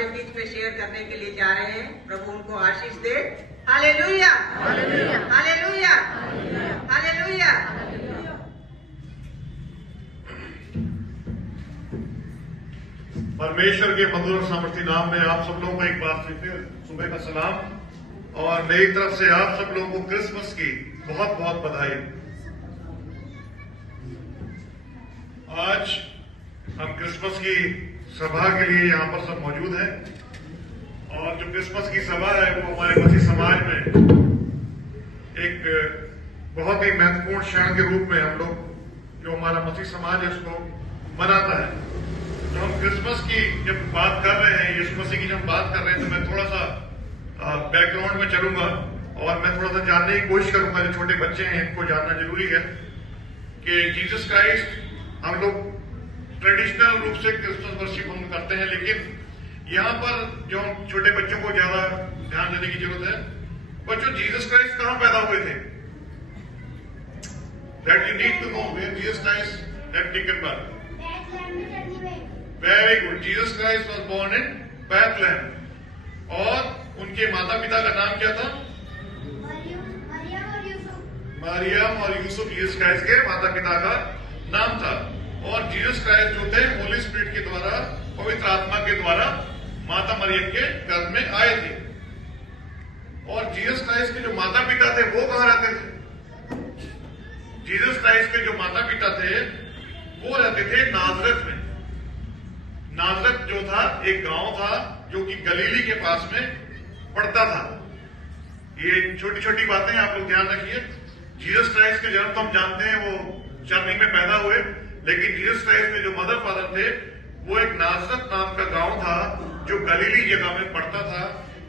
हमारे बीच में शेयर करने के लिए जा रहे हैं। प्रभु उनको आशीष दे। Hallelujah, hallelujah, hallelujah, hallelujah. परमेश्वर के मधुर और सामर्थी नाम में आप सब लोगों को एक बार फिर सुबह का सलाम और मेरी तरफ से आप सब लोगों को क्रिसमस की बहुत बहुत बधाई। आज हम क्रिसमस की सभा के लिए यहाँ पर सब मौजूद हैं और जो क्रिसमस की सभा है वो हमारे मसीह समाज में एक बहुत ही महत्वपूर्ण क्षण के रूप में हम लोग जो हमारा मसीह समाज है उसको मनाता है। तो हम क्रिसमस की जब बात कर रहे हैं, यीशु मसीह की जब बात कर रहे हैं, तो मैं थोड़ा सा बैकग्राउंड में चलूंगा और मैं थोड़ा सा जानने की कोशिश करूंगा। जो छोटे बच्चे हैं इनको जानना जरूरी है कि जीसस क्राइस्ट, हम लोग ट्रेडिशनल रूप से क्रिसमस वर्शिप हम करते हैं, लेकिन यहाँ पर जो छोटे बच्चों को ज्यादा ध्यान देने की जरूरत है। बच्चों, जीसस क्राइस्ट कहाँ पैदा हुए थे? That you need to know where Jesus Christ had taken birth. Very good. Jesus Christ was born in Bethlehem और उनके माता पिता का नाम क्या था? मरियम और यूसुफ जीसस क्राइस्ट के माता पिता का नाम था। और जीसस क्राइस्ट जो थे होली स्पिरिट के द्वारा, पवित्र आत्मा के द्वारा माता मरियम के गर्भ में आए थे। और जीसस क्राइस्ट के जो माता पिता थे वो कहाँ रहते थे? जीसस क्राइस्ट के जो माता पिता थे वो रहते थे नाजरत में। नाजरत जो था एक गांव था जो कि गलीली के पास में पड़ता था। ये छोटी छोटी बातें आप लोग ध्यान रखिए। जीसस क्राइस्ट के जन्म तो हम जानते हैं, वो जर्मनी में पैदा हुए, लेकिन जीसस क्राइस्ट के जो मदर फादर थे वो एक नाजरत नाम का गांव था जो गलीली जगह में पड़ता था,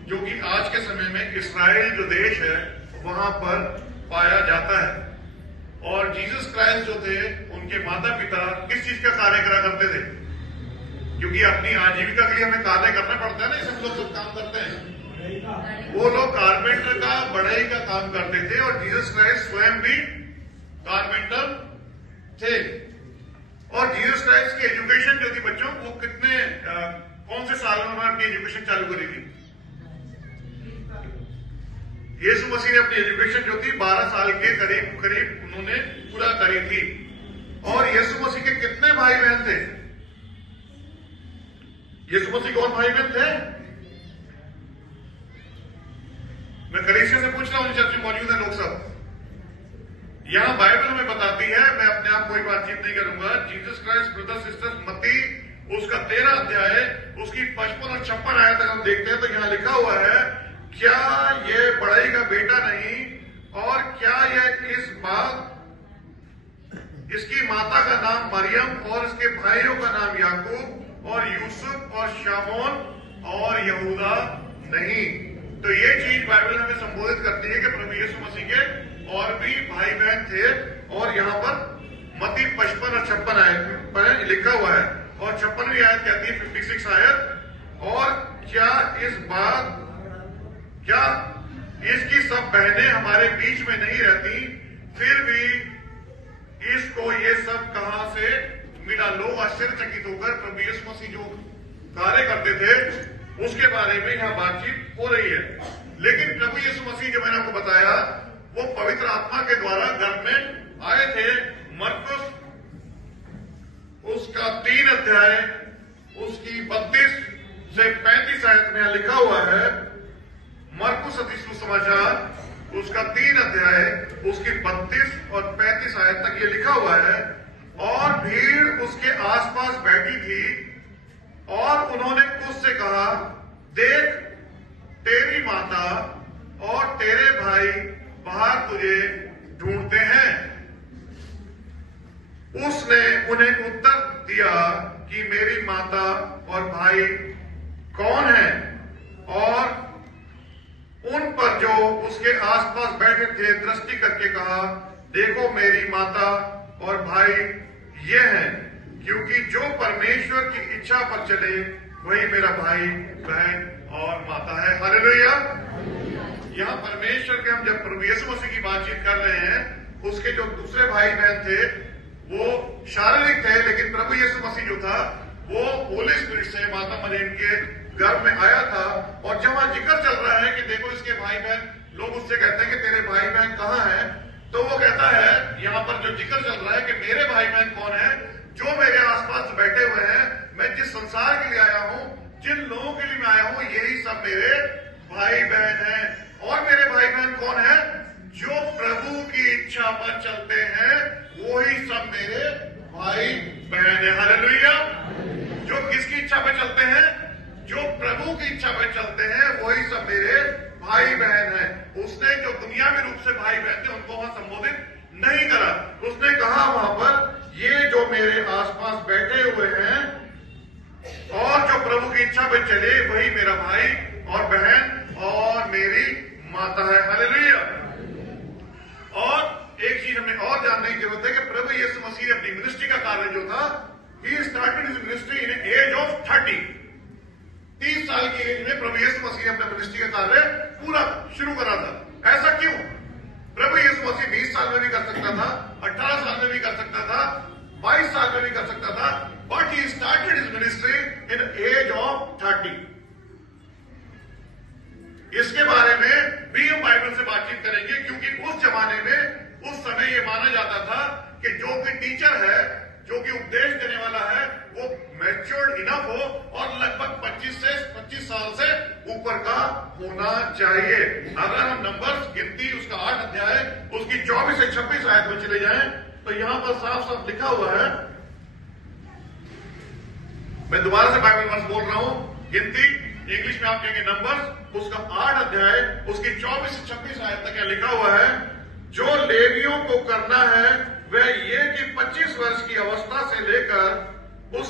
जो कि आज के समय में इसराइल जो देश है वहां पर पाया जाता है। और जीसस क्राइस्ट जो थे उनके माता पिता किस चीज का कार्य करा करते थे? क्योंकि अपनी आजीविका के लिए हमें कार्य करना पड़ता है ना, इसमें लोग सब काम करते हैं। वो लोग कारपेंटर का, बढ़ई का काम करते थे और जीसस क्राइस्ट स्वयं भी कारपेंटर थे। और जीसस क्राइस्ट की एजुकेशन जो थी बच्चों, वो कितने कौन से साल में उन्होंने अपनी एजुकेशन चालू करी थी? यीशु मसीह ने अपनी एजुकेशन जो थी 12 साल के करीब उन्होंने पूरा करी थी। और यीशु मसीह के कितने भाई बहन थे? यीशु मसीह कौन भाई बहन थे? मैं कलीसिया से पूछ रहा हूं, चर्च में मौजूद है लोग सब। यहां बाइबल हमें बताती है, मैं अपने आप कोई बातचीत नहीं करूंगा। जीसस क्राइस्ट ब्रदर सिस्टर्स, मत्ती उसका 13 अध्याय उसकी 55 और 56 आयत तक हम देखते हैं तो यहां लिखा हुआ है, क्या यह बड़ाई का बेटा नहीं और क्या यह इस बात, इसकी माता का नाम मरियम और इसके भाइयों का नाम याकूब और यूसुफ और शामोन और यहूदा नहीं? तो ये चीज बाइबल हमें संबोधित करती है कि प्रभु यीशु मसीह के और भी भाई बहन थे। और यहाँ पर मत्ती 55 और 56 आयत पर लिखा हुआ है। और 56वीं आयत कहती है, 56 आयत, और क्या इस बात, क्या इसकी सब बहनें हमारे बीच में नहीं रहती, फिर भी इसको ये सब कहां से मिला? लोग आश्चर्यचकित होकर प्रभु यीशु मसीह जो कार्य करते थे उसके बारे में यहाँ बातचीत हो रही है। लेकिन प्रभु यीशु मसीह जो मैंने आपको बताया वो पवित्र आत्मा के द्वारा गर्भ में आए थे। मरकुस उसका 3 अध्याय उसकी 32 से 35 आयत में लिखा हुआ है। मरकुस सुसमाचार उसका 3 अध्याय उसकी 32 और 35 आयत तक ये लिखा हुआ है। और भीड़ उसके आसपास बैठी थी और उन्होंने उससे कहा, देख तेरी माता और तेरे भाई बाहर तुझे ढूंढते हैं। उसने उन्हें उत्तर दिया कि मेरी माता और भाई कौन है? और उन पर जो उसके आसपास बैठे थे दृष्टि करके कहा, देखो मेरी माता और भाई ये हैं, क्योंकि जो परमेश्वर की इच्छा पर चले वही मेरा भाई बहन और माता है। हालेलुया। यहाँ परमेश्वर के, हम जब प्रभु यीशु मसीह की बातचीत कर रहे हैं, उसके जो दूसरे भाई बहन थे वो शारीरिक थे, लेकिन प्रभु यीशु मसीह जो था वो होली स्पिरिट से माता मरियम के गर्भ में आया था। और जब वहां जिक्र चल रहा है कि देखो इसके भाई बहन, लोग उससे कहते हैं कि तेरे भाई बहन कहाँ हैं, तो वो कहता है, यहाँ पर जो जिक्र चल रहा है कि मेरे भाई बहन कौन है, जो मेरे आसपास बैठे हुए हैं, मैं जिस संसार के लिए आया हूं, जिन लोगों के लिए मैं आया हूं, यही सब मेरे भाई बहन हैं। और मेरे भाई बहन कौन है? जो प्रभु की इच्छा पर चलते हैं, वही सब मेरे भाई बहन है। हालेलुया। जो किसकी इच्छा पे चलते हैं? जो प्रभु की इच्छा पे चलते हैं, वही सब मेरे भाई बहन है। उसने जो दुनियावी रूप से भाई बहन थे उनको वहां संबोधित नहीं करा। उसने कहा वहां पर, ये जो मेरे आसपास बैठे हुए हैं और जो प्रभु की इच्छा पे चले, वही मेरा भाई और बहन और मेरी माता है। हालेलुया। और एक चीज हमें और जानने की जरूरत है कि प्रभु यीशु मसीह ने अपनी मिनिस्ट्री का कार्य जो था, he started his ministry in age of 30 साल की एज में प्रभु यीशु मसीह ने अपना मिनिस्ट्री का कार्य पूरा शुरू करा था। ऐसा क्यों? प्रभु यीशु मसीह 20 साल में भी कर सकता था, 18 साल में भी कर सकता था, 22 साल में भी कर सकता था, but he started his ministry in age of 30। इसके बारे में भी हम बाइबल से बातचीत करेंगे, क्योंकि उस जमाने में, उस समय ये माना जाता था कि जो भी टीचर है, जो कि उपदेश देने वाला है, वो मैच्योर्ड इनफ हो और लगभग 25 साल से ऊपर का होना चाहिए। अगर हम नंबर्स गिनती उसका 8 अध्याय उसकी 24 से 26 आयत में चले जाएं, तो यहां पर साफ साफ लिखा हुआ है, मैं दोबारा से बाइबल वर्स बोल रहा हूं, गिनती इंग्लिश में आप कहेंगे नंबर्स, उसका 8 अध्याय उसकी 24 से 26 आयत तक क्या लिखा हुआ है, जो लेवियों को करना है वह ये कि 25 वर्ष की अवस्था से लेकर उसके